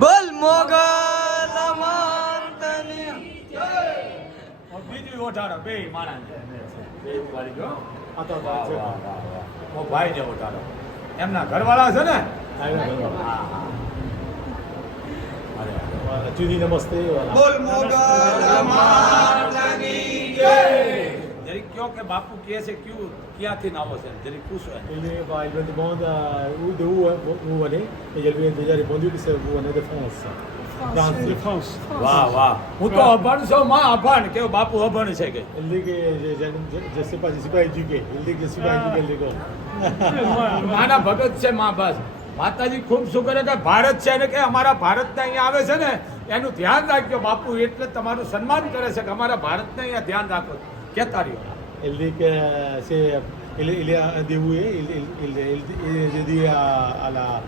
બોલ મોગલ માતની બીજું ઓઢાડો બે માણા બે ઉપાડી ગયો આ તો ભાઈ ને ઓઢાડો એમના ઘરવાળા છે ને જુદી નમસ્તે બોલ મોગલ માતની જરીક કયો કે બાપુ કહે છે ક્યાંથી આવો છે જરીક પૂછો ele demande de où vous venez et je lui ai déjà répondu que vous venez de France. De France. વાહ વાહ હું તો અભણ છું માં અભણ કેવો બાપુ અભણ છે કે Il dit que je sais pas, je suis pas éduqué. Il dit que je suis pas éduqué, il dit quoi. માના ભગત છે મા બસ માતાજી ખૂબ શું કરે કે ભારત છે ને કે અમારા ભારતને અહીંયા આવે છે ને એનું ધ્યાન રાખજો બાપુ એટલે તમારું સન્માન કરે છે કે અમારા ભારતને અહીંયા ધ્યાન રાખો કેતા રહ્યો Il dit que il est dévoué, il dit à la